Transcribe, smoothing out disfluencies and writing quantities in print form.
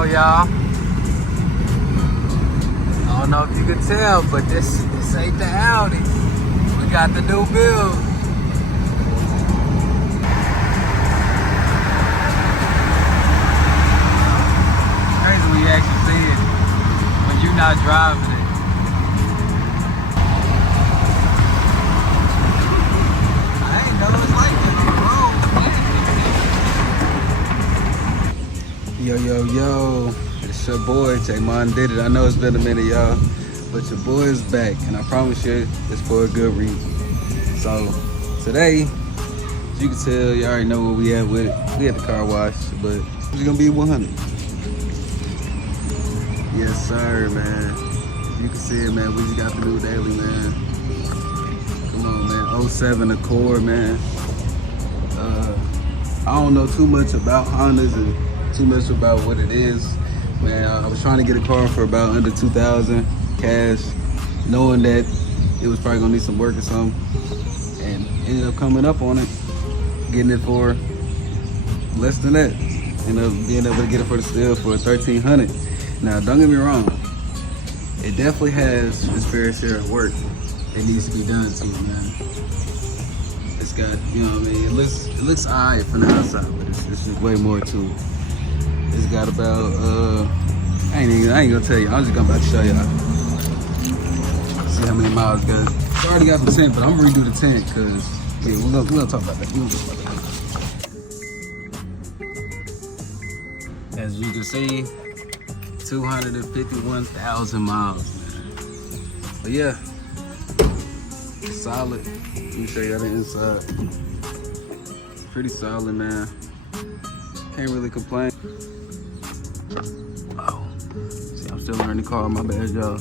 on, y'all. I don't know if you can tell, but this ain't the Audi. We got the new build. Crazy when you actually see it when you're not driving it. I ain't know it's like this on the road. Yo, yo, yo. It's your boy, J-Mon did it. I know it's been a minute, y'all, but your boy is back, and I promise you, it's for a good reason. So, today, as you can tell, you already know where we at with it. We at the car wash, but it's gonna be 100. Yes, sir, man. You can see it, man. We just got the new daily, man. Come on, man. 07 Accord, man. I don't know too much about Hondas and too much about what it is. Man, I was trying to get a car for about under 2,000 cash, knowing that it was probably gonna need some work or something, and ended up coming up on it, getting it for less than that. Ended up being able to get it for the steal for 1,300. Now, don't get me wrong, it definitely has its fair share of work that needs to be done to it, man. It's got, you know what I mean, it looks alright from the outside, but it's just way more to it. It's got about, I ain't gonna tell you, I'm just about to show y'all. See how many miles it got. It's already got some tint, but I'm gonna redo the tint, cause, yeah, we're gonna talk about that. As you can see, 251,000 miles, man. But yeah, it's solid. Let me show you the inside. It's pretty solid, man. Can't really complain. Wow. See, I'm still learning the car, my bad, y'all.